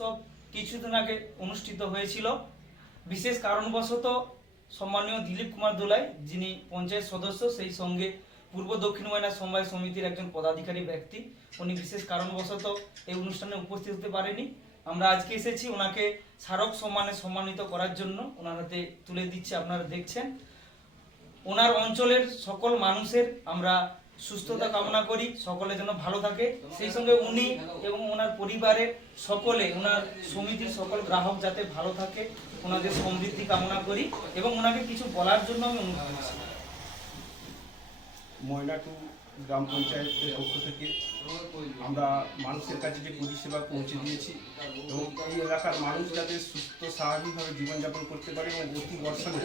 উৎসব কিছুদিন আগে অনুষ্ঠিত হয়েছিল। বিশেষ কারণবশত সম্মানীয় দিলীপ কুমার দোলাই, যিনি পঞ্চায়েত সদস্য, সেই সঙ্গে পূর্ব দক্ষিণ ময়না সমবায় সমিতির একজন পদাধিকারী ব্যক্তি, উনি বিশেষ কারণবশত এই অনুষ্ঠানে উপস্থিত হতে পারেনি। আমরা আজকে এসেছি ওনাকে স্মারক সম্মানে সম্মানিত করার জন্য। ওনার হাতে তুলে দিচ্ছি, আপনারা দেখছেন। ওনার অঞ্চলের সকল মানুষের আমরা সুস্থতা কামনা করি, সকলে যেন ভালো থাকে। সেই সঙ্গে উনি এবং ওনার পরিবারের সকলে, ওনার সমিতির সকল গ্রাহক যাতে ভালো থাকে, ওনাদের সমৃদ্ধি কামনা করি এবং ওনাকে কিছু বলার জন্য আমি অনুরোধ করছি। ময়না টু গ্রাম পঞ্চায়েতের পক্ষ থেকে আমরা মানুষের কাছে যে পরিষেবা পৌঁছে দিয়েছি এবং এই এলাকার মানুষ যাতে সুস্থ স্বাভাবিকভাবে জীবনযাপন করতে পারে এবং অতি বর্ষণে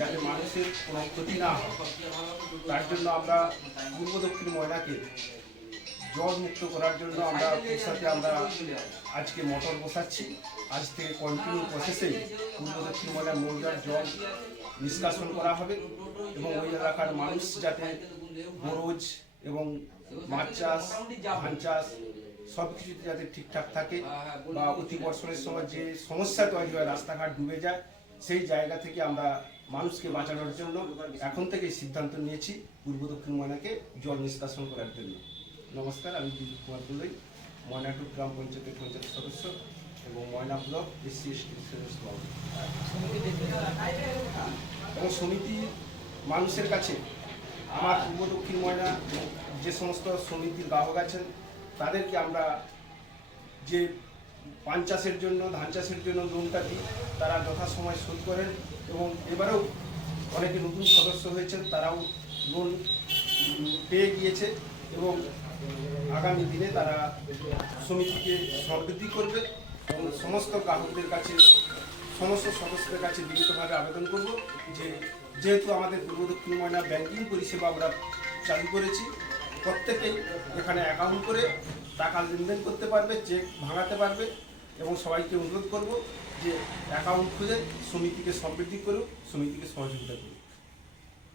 যাতে মানুষের কোনো ক্ষতি না হয়, তার জন্য আমরা পূর্ব দক্ষিণ ময়নাকে জল মুক্ত করার জন্য আমরা সাথে আমরা আজকে মোটর বসাচ্ছি। আজ থেকে কন্টিনিউ প্রসেসে পূর্ব দক্ষিণ ময়নার মৌজার জল নিষ্কাশন করা হবে এবং ওই এলাকার মানুষ যাতে বরজ এবং মাছ চাষ, ধান চাষ সব কিছুতে যাতে ঠিকঠাক থাকে বা অতি বর্ষণের সময় যে সমস্যা তৈরি হয়, রাস্তাঘাট ডুবে যায়, সেই জায়গা থেকে আমরা মানুষকে বাঁচানোর জন্য এখন থেকে সিদ্ধান্ত নিয়েছি পূর্ব দক্ষিণ ময়নাকে জল নিষ্কাশন করার জন্য। নমস্কার, আমি দিলীপ কুমার দোলাই, ময়না টু গ্রাম পঞ্চায়েতের পঞ্চায়েত সদস্য এবং ময়না ব্লক SC/ST সদস্য। এবং সমিতি মানুষের কাছে আমার পূর্ব দক্ষিণ ময়না যে সমস্ত সমিতির গ্রাহক আছেন তাদেরকে আমরা যে পান চাষের জন্য, ধান চাষের জন্য লোনটা দিই, তারা যথাসময় শোধ করেন এবং এবারেও অনেকে নতুন সদস্য হয়েছেন, তারাও লোন পেয়ে গিয়েছে এবং আগামী দিনে তারা সমিতিকে সমৃদ্ধি করবে এবং সমস্ত গ্রাহকদের কাছে, সমস্ত সদস্যদের কাছে বিনীতভাবে আবেদন করব যে যেহেতু আমাদের পূর্ব দক্ষিণ ময়না ব্যাংকিং পরিষেবা আমরা চালু করেছি, প্রত্যেকেই এখানে অ্যাকাউন্ট করে টাকা লেনদেন করতে পারবে, চেক ভাঙাতে পারবে এবং সবাইকে অনুরোধ করব যে অ্যাকাউন্ট খুলে সমিতিকে সমৃদ্ধি করুক, সমিতিকে সহযোগিতা করুক।